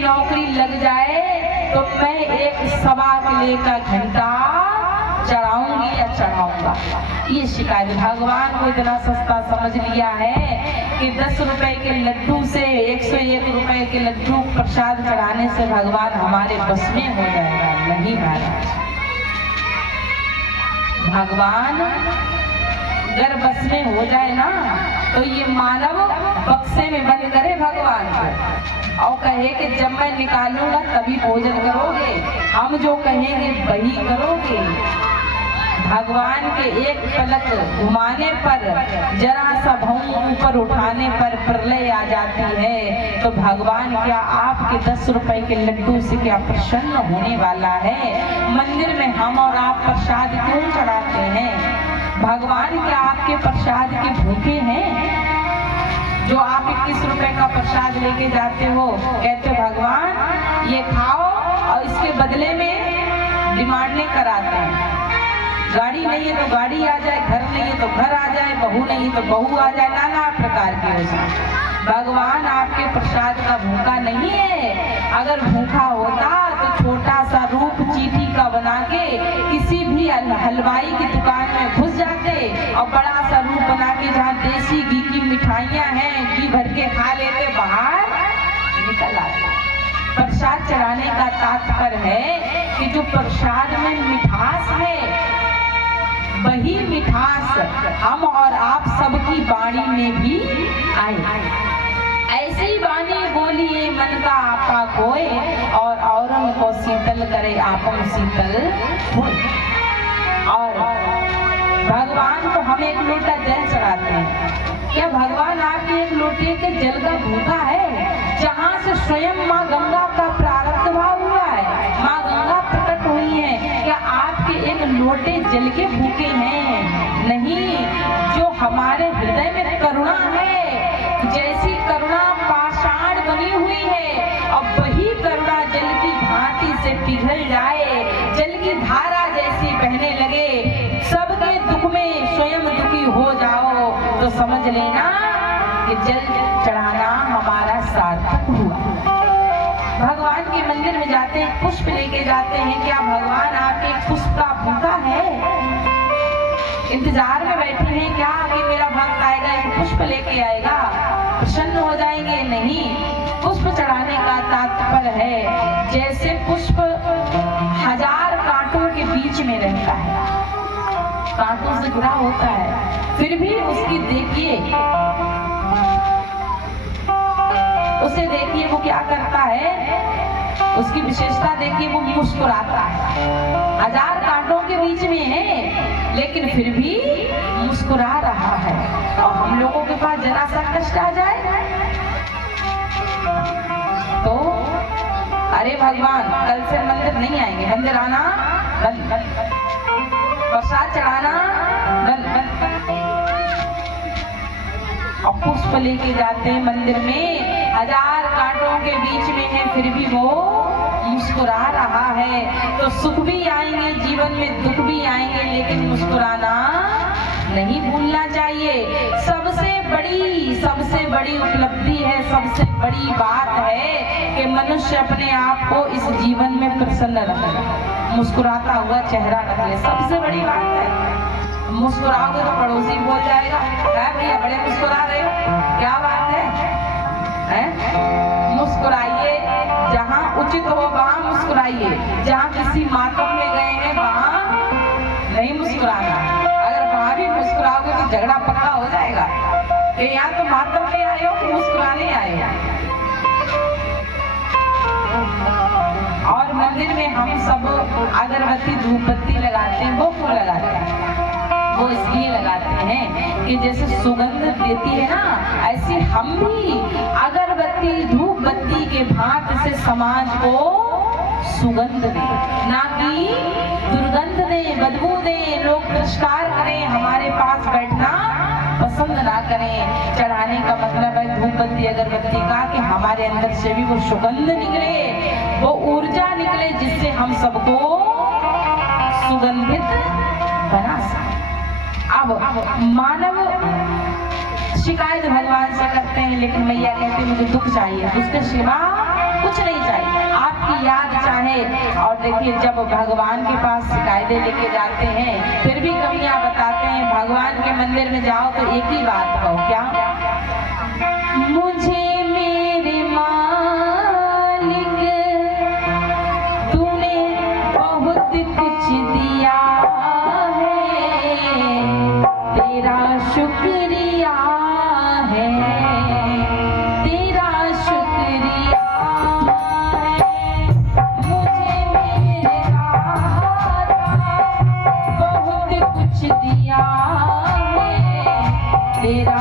नौकरी लग जाए तो मैं एक सवा किले का घंटा चढ़ाऊंगी या चढ़ाऊंगा। ये शिकायत भगवान को इतना सस्ता समझ लिया है कि 10 रुपए के लड्डू से 101 रुपए के लड्डू प्रसाद चढ़ाने से भगवान हमारे बस में हो जाएगा। नहीं महाराज, भगवान अगर बस में हो जाए ना तो ये मानव बक्से में बंद करे भगवान को और कहे कि जब मैं निकालूंगा तभी भोजन करोगे, हम जो कहेंगे वही करोगे। भगवान के एक पलक घुमाने पर, जरा सा भौं ऊपर उठाने पर प्रलय आ जाती है, तो भगवान क्या आपके 10 रुपए के लड्डू से क्या प्रसन्न होने वाला है? मंदिर में हम और आप प्रसाद क्यों चढ़ाते हैं? भगवान क्या आपके प्रसाद के भूखे हैं? जो आप 21 रुपए का प्रसाद लेके जाते हो, कहते भगवान ये खाओ और इसके बदले में डिमांडें कराते हैं। गाड़ी नहीं है तो गाड़ी आ जाए, घर नहीं है तो घर आ जाए, बहू नहीं है तो बहू आ जाए, नाना प्रकार की योजना। भगवान आपके प्रसाद का भूखा नहीं है। अगर भूखा होता तो छोटा सा रूप चीटी का बना के किसी भी हलवाई की दुकान में घुस जाते और बड़ा सा रूप बना के जहाँ देसी घी की मिठाइयाँ हैं घी भर के खा लेते, बाहर निकल आते। प्रसाद चढ़ाने का तात्पर्य है कि जो प्रसाद में मिठास है वही मिठास हम और आप सबकी वाणी में भी आए। ऐसी वाणी बोलिए मन का आपा कोय और औरन को शीतल करे आपन शीतल होय। और भगवान को हम एक लोटा जल चढ़ाते हैं। क्या भगवान आपके एक लोटे के जल का भूखा है? जहाँ से स्वयं माँ गंगा का प्रारब्ध भाव हुआ है, माँ गंगा प्रकट हुई है, क्या आपके एक लोटे जल के भूखे हैं? नहीं, जो हमारे हृदय में करुणा है, जैसी करुणा पाषाण बनी हुई है और वही करुणा जल की भांति से पिघल जाए, जल की धारा जैसी बहने लगे, सबके दुख में स्वयं दुखी हो जाओ, तो समझ लेना कि जल चढ़ाना हमारा सार्थक हुआ। भगवान के मंदिर में जाते हैं, पुष्प लेके जाते हैं। क्या भगवान आपके पुष्प का भूखा है? इंतजार में बैठे हैं क्या कि मेरा भक्त आएगा एक पुष्प लेके आएगा, प्रसन्न हो जाएंगे? नहीं, पुष्प चढ़ाने का तात्पर्य है जैसे पुष्प 1000 कांटों के बीच में रहता है, कांटों से घिरा होता है, फिर भी उसकी देखिए, उसे देखिए वो क्या करता है, उसकी विशेषता देखिए, वो मुस्कुराता है। 1000 कांटों के बीच में है लेकिन फिर भी मुस्कुरा रहा है। और हम लोगों के पास जरा सा कष्ट आ जाए तो अरे भगवान कल से मंदिर नहीं आएंगे, मंदिर आना बंद, प्रसाद चढ़ाना बंद। और पुष्प लेके जाते हैं मंदिर में, 1000 कांटों के बीच में है फिर भी वो मुस्कुरा रहा है। तो सुख भी आएंगे जीवन में, दुख भी आएंगे, लेकिन मुस्कुराना नहीं भूलना चाहिए। सबसे बड़ी उपलब्धि है, सबसे बड़ी बात है कि मनुष्य अपने आप को इस जीवन में प्रसन्न रखे, मुस्कुराता हुआ चेहरा रखे, सबसे बड़ी बात है। मुस्कुराओगे तो पड़ोसी बोल जाएगा, है भैया बड़े मुस्कुरा रहे हो, क्या बात है? मुस्कुराइए, जहाँ उचित हो वहाँ मुस्कुराइए, जहाँ किसी मातम में गए हैं वहाँ नहीं मुस्कुराना। अगर वहाँ भी मुस्कुराओगे तो झगड़ा पक्का हो जाएगा कि यहाँ तो मातम में आए हो कि मुस्कुराने आए हो। और मंदिर में हम सब अगरबत्ती धूपबत्ती लगाते हैं, वो क्यों लगाते हैं? वो इसलिए लगाते हैं कि जैसे सुगंध देती है ना, ऐसे हम भी अगरबत्ती धूप बत्ती के भांति से समाज को सुगंध दे, ना कि दुर्गंध दे, बदबू दे, लोग तिरस्कार करें, हमारे पास बैठना पसंद ना करें। चढ़ाने का मतलब है धूप बत्ती अगरबत्ती का कि हमारे अंदर से भी वो सुगंध निकले, वो ऊर्जा निकले, जिससे हम सबको सुगंधित बना सके। अब मानव शिकायत भगवान से करते हैं, लेकिन मैया कहते हैं मुझे दुख चाहिए, उसके सिवा कुछ नहीं चाहिए, आपकी याद चाहे। और देखिए जब भगवान के पास शिकायतें लेके जाते हैं फिर भी कमियां बताते हैं, भगवान के मंदिर में जाओ तो एक ही बात कहो, क्या? मुझे मेरे मालिक तूने बहुत कुछ दिया है, तेरा शुक्रिया है, तेरा शुक्रिया है। मुझे मेरे दाता बहुत कुछ दिया है, तेरा